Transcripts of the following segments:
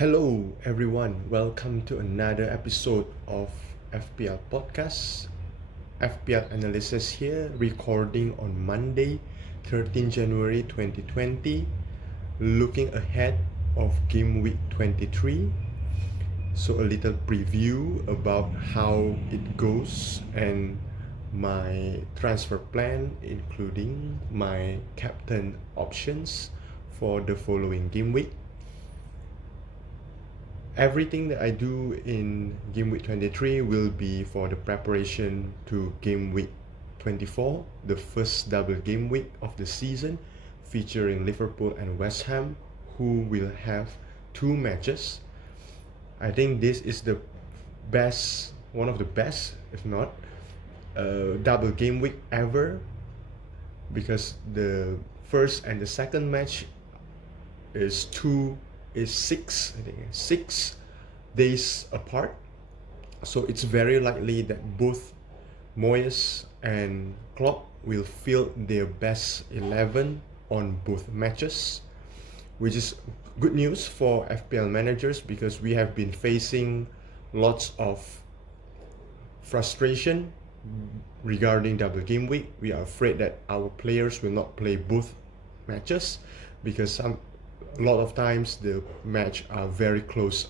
Hello, everyone. Welcome to another episode of FPL Podcast. FPL Analysis here, recording on Monday, 13 January 2020. Looking ahead of Game Week 23. So, a little preview about how it goes and my transfer plan, including my captain options for the following game week. Everything that I do in Game Week 23 will be for the preparation to Game Week 24, the first double game week of the season, featuring Liverpool and West Ham, who will have two matches. I think this is the best, one of the best, if not, double game week ever, because the first and the second match is 6 days apart. So it's very likely that both Moyes and Klopp will field their best 11 on both matches, which is good news for FPL managers because we have been facing lots of frustration regarding double game week. We are afraid that our players will not play both matches because a lot of times the match are very close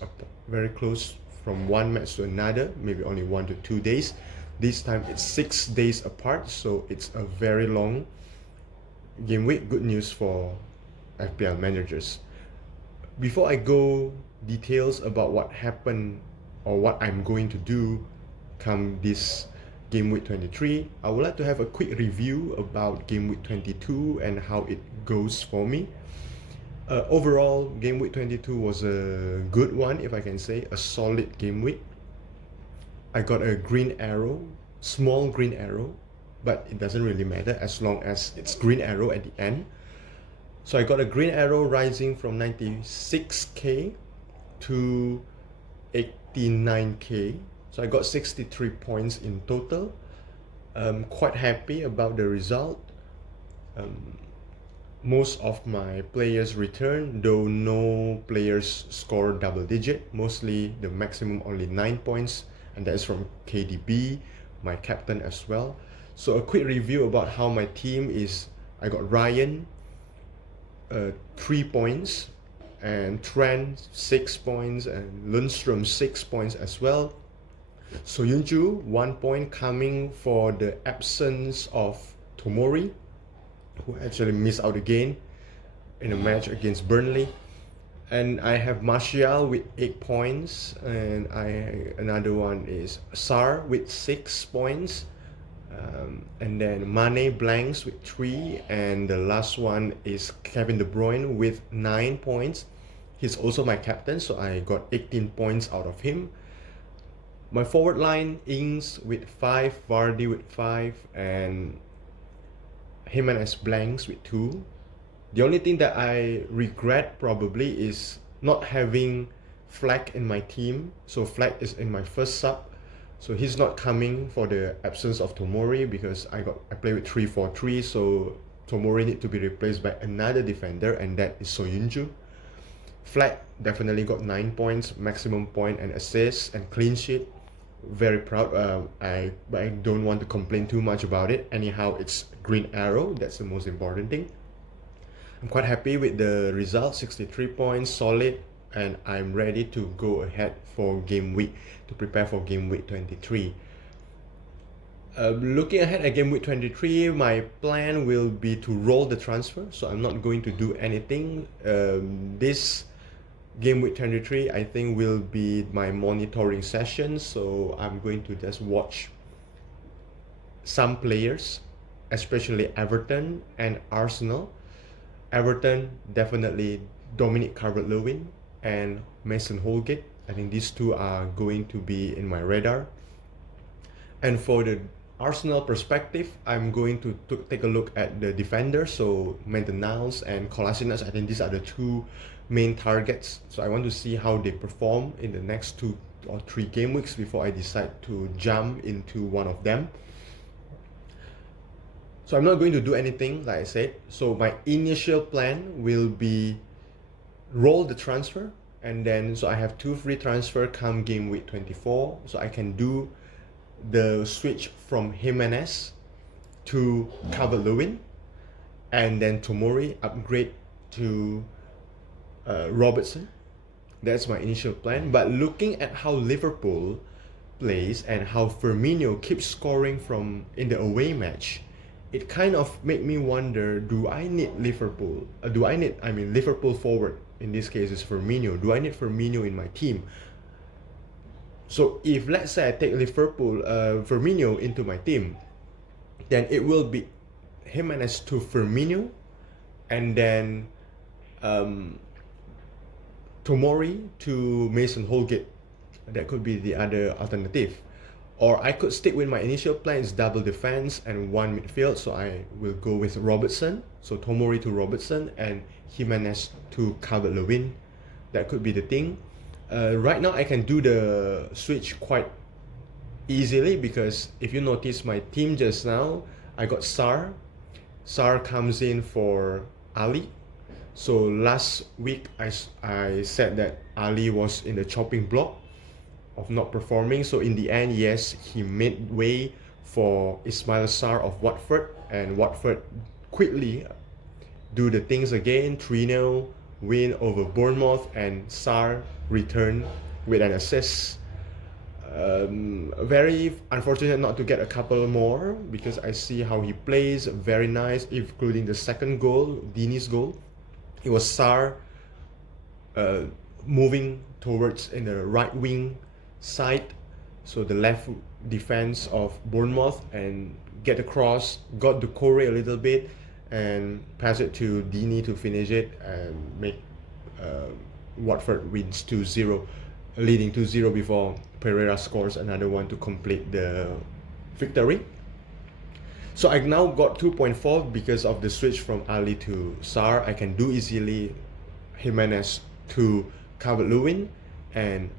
from one match to another, maybe only 1 to 2 days. This time it's 6 days apart, so it's a very long game week. Good news for FPL managers. Before I go details about what happened or what I'm going to do come this Game Week 23, I would like to have a quick review about Game Week 22 and how it goes for me. Overall, Game Week 22 was a good one, if I can say, a solid game week. I got a green arrow, small green arrow, but it doesn't really matter as long as it's green arrow at the end. So I got a green arrow rising from 96k to 89k. So I got 63 points in total. I'm quite happy about the result. Most of my players return, though no players score double digit. Mostly the maximum only 9 points, and that is from KDB, my captain as well. So a quick review about how my team is. I got Ryan 3 points, and Trent 6 points, and Lundstrom 6 points as well. Soyuncu 1 point, coming for the absence of Tomori, who actually missed out again in a match against Burnley. And I have Martial with 8 points, and another one is Sar with 6 points, and then Mane blanks with 3, and the last one is Kevin De Bruyne with 9 points. He's also my captain, so I got 18 points out of him. My forward line, Ings with 5, Vardy with 5, and Jimenez blanks with 2. The only thing that I regret probably is not having Fleck in my team. So Fleck is in my first sub, so he's not coming for the absence of Tomori because I play with 3-4-3, so Tomori need to be replaced by another defender, and that is Soyuncu. Fleck definitely got 9 points, maximum point and assists and clean sheet. Very proud. I don't want to complain too much about it. Anyhow, it's green arrow, that's the most important thing. I'm quite happy with the result, 63 points, solid, and I'm ready to go ahead for game week, to prepare for game week 23. Looking ahead at game week 23, my plan will be to roll the transfer, so I'm not going to do anything. This Game Week 23, I think, will be my monitoring session, so I'm going to just watch some players, especially Everton and Arsenal. Everton, definitely Dominic Calvert-Lewin and Mason Holgate. I think these two are going to be in my radar. And for the Arsenal perspective, I'm going to take a look at the defenders, so Maitland-Niles and Kolasinac. I think these are the two main targets, so I want to see how they perform in the next 2 or 3 game weeks before I decide to jump into one of them. So I'm not going to do anything, like I said. So my initial plan will be roll the transfer, and then so I have 2 free transfer come game week 24, so I can do the switch from Jimenez to Calvert-Lewin, and then Tomori upgrade to Robertson. That's my initial plan. But looking at how Liverpool plays and how Firmino keeps scoring from in the away match, it kind of made me wonder, do I need Liverpool? Liverpool forward, in this case is Firmino. Do I need Firmino in my team? So if let's say I take Firmino into my team, then it will be Jimenez to Firmino, and then Tomori to Mason Holgate. That could be the other alternative. Or I could stick with my initial plan, is double defense and 1 midfield, so I will go with Robertson. So Tomori to Robertson and Jimenez to Calvert-Lewin. That could be the thing. Right now I can do the switch quite easily, because if you notice my team just now, I got Sar. Sar comes in for Ali. So last week I said that Ali was in the chopping block of not performing. So in the end, yes, he made way for Ismail Sarr of Watford, and Watford quickly do the things again. 3-0 win over Bournemouth, and Sarr returned with an assist. Very unfortunate not to get a couple more, because I see how he plays, very nice, including the second goal, Dini's goal. It was Sarr moving towards in the right wing side, so the left defense of Bournemouth, and get across, got the Corey a little bit, and pass it to Dini to finish it and make Watford wins 2-0, leading 2-0 before Pereira scores another one to complete the victory. So I now got 2.4 because of the switch from Ali to Sarr. I can do easily Jimenez to Calvert-Lewin, and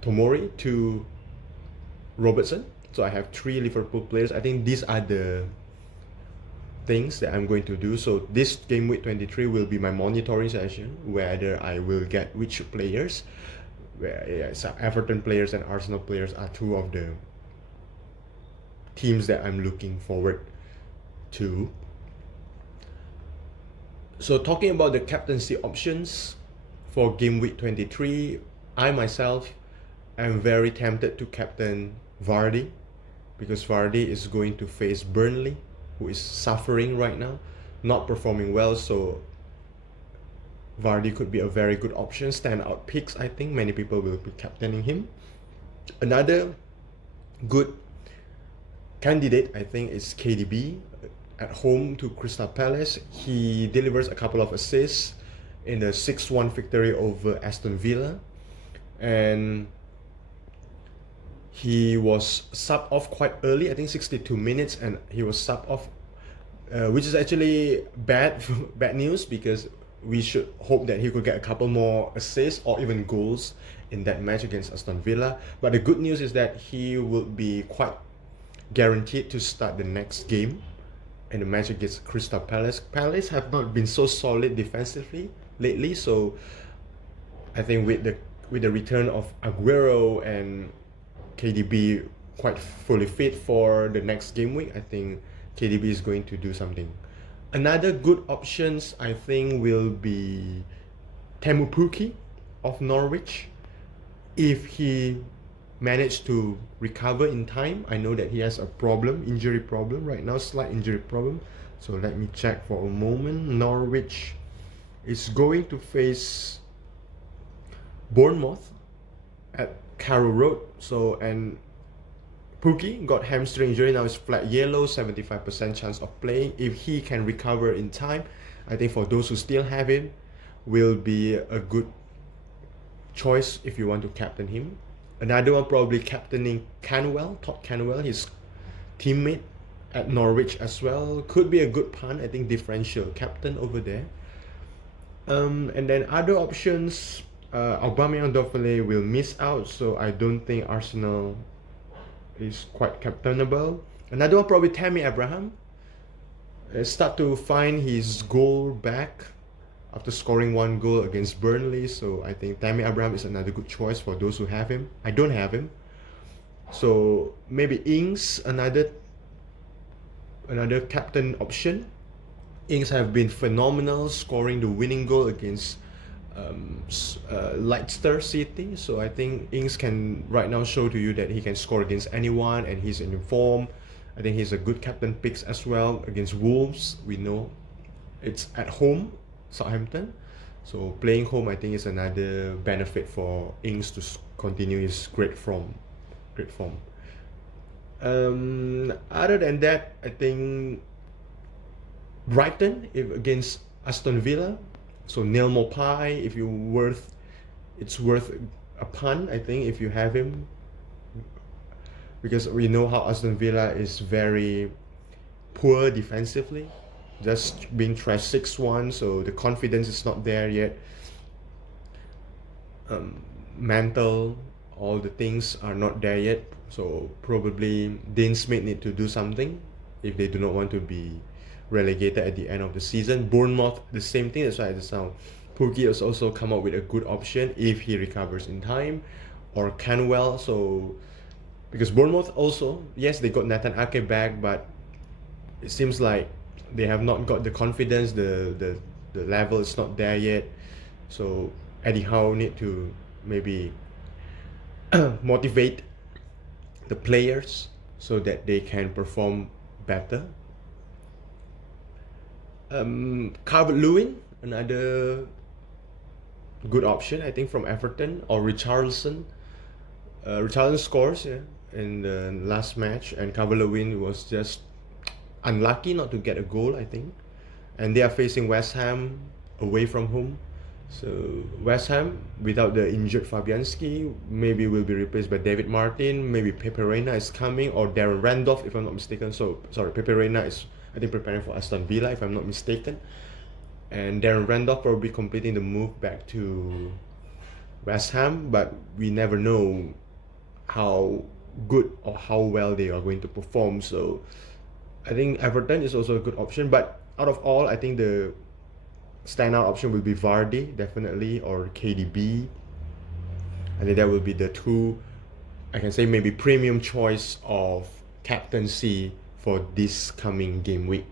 Tomori to Robertson. So I have 3 Liverpool players. I think these are the things that I'm going to do. So this game week 23 will be my monitoring session, whether I will get which players. Everton players and Arsenal players are 2 of the teams that I'm looking forward to. So talking about the captaincy options for game week 23, I myself am very tempted to captain Vardy, because Vardy is going to face Burnley, who is suffering right now, not performing well. So Vardy could be a very good option, standout picks. I think many people will be captaining him. Another good candidate, I think, is KDB at home to Crystal Palace. He delivers a couple of assists in the 6-1 victory over Aston Villa, and he was subbed off quite early, I think 62 minutes, and he was subbed off, which is actually bad news, because we should hope that he could get a couple more assists or even goals in that match against Aston Villa. But the good news is that he will be quite guaranteed to start the next game in the match against Crystal Palace. Palace have not been so solid defensively lately, so I think with the return of Aguero and KDB quite fully fit for the next game week, I think KDB is going to do something. Another good options, I think, will be Teemu Pukki of Norwich. If he managed to recover in time, I know that he has a injury problem right now, slight injury problem. So let me check for a moment. Norwich is going to face Bournemouth at Carrow Road. So, and Pukki got hamstring injury, now it's flat yellow, 75% chance of playing. If he can recover in time, I think for those who still have him, will be a good choice if you want to captain him. Another one probably captaining Canwell, Todd Canwell, his teammate at Norwich as well. Could be a good punt, I think differential captain over there. And then other options, Aubameyang definitely will miss out, so I don't think Arsenal is quite captainable. Another one probably Tammy Abraham. Start to find his goal back after scoring 1 goal against Burnley. So I think Tammy Abraham is another good choice for those who have him. I don't have him. So maybe Ings, another captain option. Ings have been phenomenal, scoring the winning goal against Leicester City. So I think Ings can right now show to you that he can score against anyone, and he's in form. I think he's a good captain picks as well against Wolves. We know it's at home, Southampton. So playing home, I think, is another benefit for Ings to continue his great form. Other than that, I think Brighton against Aston Villa. So Neil Mopai, it's worth a punt, I think, if you have him, because we know how Aston Villa is very poor defensively, just being trashed 6-1, so the confidence is not there yet. Mental, all the things are not there yet, so probably Dean Smith need to do something if they do not want to be relegated at the end of the season. Bournemouth, the same thing. That's why I just now Pukki has also come up with a good option if he recovers in time, or Canwell. So because Bournemouth also, yes, they got Nathan Ake back, but it seems like they have not got the confidence. The level is not there yet. So Eddie Howe need to maybe motivate the players so that they can perform better. Calvert-Lewin, another good option, I think, from Everton, or Richarlison. Richarlison scores in the last match, and Calvert-Lewin was just unlucky not to get a goal, I think. And they are facing West Ham away from home. So West Ham, without the injured Fabianski, maybe will be replaced by David Martin. Maybe Pepe Reina is coming, or Darren Randolph, if I'm not mistaken. So sorry, Pepe Reina is, I think, preparing for Aston Villa, if I'm not mistaken. And Darren Randolph probably completing the move back to West Ham, but we never know how good or how well they are going to perform. So I think Everton is also a good option. But out of all, I think the standout option will be Vardy, definitely, or KDB. I think that will be the two, I can say, maybe premium choice of captaincy for this coming game week.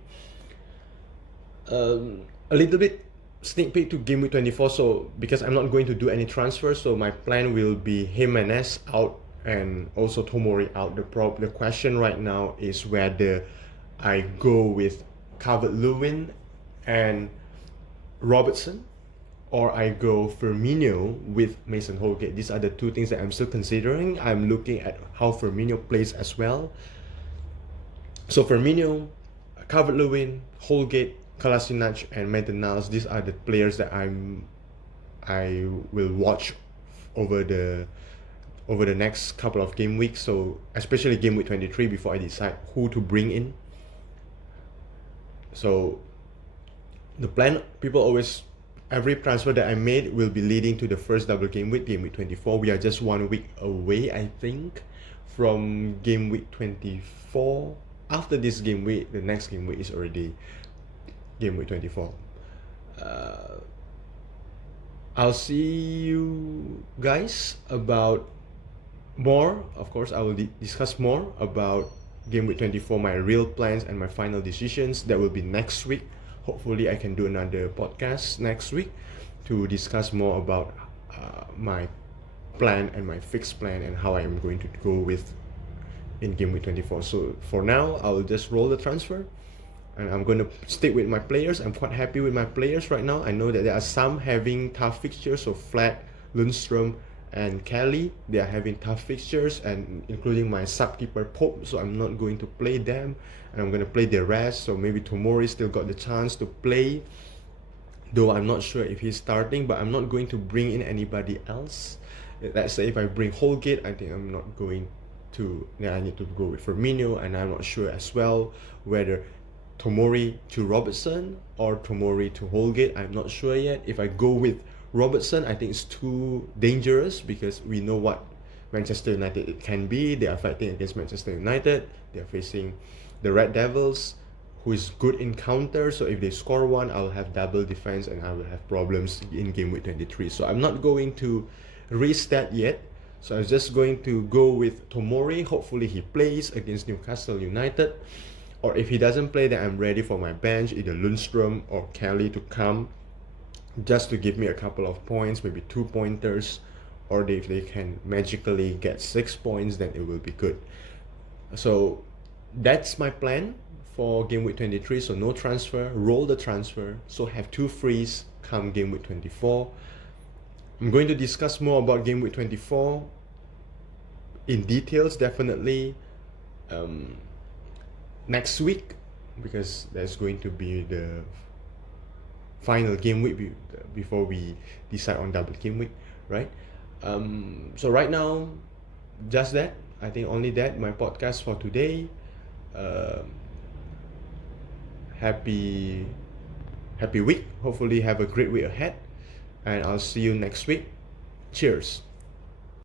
A little bit sneak peek to game week 24. So because I'm not going to do any transfers, so my plan will be Jimenez out and also Tomori out. The question right now is whether I go with Calvert-Lewin and Robertson, or I go Firmino with Mason Holgate. These are the two things that I'm still considering. I'm looking at how Firmino plays as well. So Firmino, Calvert-Lewin, Holgate, Kolasinac, and Maitland-Niles. These are the players that I will watch over the next couple of game weeks. So especially game week 23 before I decide who to bring in. So the plan, people always, every transfer that I made will be leading to the first double game week 24. We are just 1 week away, I think, from game week 24. After this game week, the next game week is already game week 24. I'll see you guys about more. Of course, I will discuss more about game week 24, my real plans and my final decisions. That will be next week. Hopefully I can do another podcast next week to discuss more about my plan and my fixed plan and how I am going to go with in game week 24. So for now, I'll just roll the transfer and I'm going to stick with my players. I'm quite happy with my players right now. I know that there are some having tough fixtures, so Flat, Lundstrom, and Kelly, they are having tough fixtures, and including my subkeeper Pope, so I'm not going to play them, and I'm going to play the rest. So maybe Tomori still got the chance to play, though I'm not sure if he's starting, but I'm not going to bring in anybody else. Let's say if I bring Holgate, I think I'm not going to, I need to go with Firmino, and I'm not sure as well whether Tomori to Robertson or Tomori to Holgate. I'm not sure yet. If I go with Robertson, I think it's too dangerous because we know what Manchester United can be. They are fighting against Manchester United. They are facing the Red Devils, who is good in counter. So if they score one, I'll have double defense and I will have problems in game week 23. So I'm not going to restat yet. So I'm just going to go with Tomori. Hopefully he plays against Newcastle United. Or if he doesn't play, then I'm ready for my bench, either Lundstrom or Kelly to come just to give me a couple of points, maybe 2 pointers. Or if they can magically get 6 points, then it will be good. So that's my plan for game week 23. So no transfer, roll the transfer, so have 2 frees come game week 24. I'm going to discuss more about game week 24 in details, definitely next week, because there's going to be the final game week before we decide on double game week, right? So right now, just that. I think only that. My podcast for today. Happy week. Hopefully have a great week ahead, and I'll see you next week. Cheers.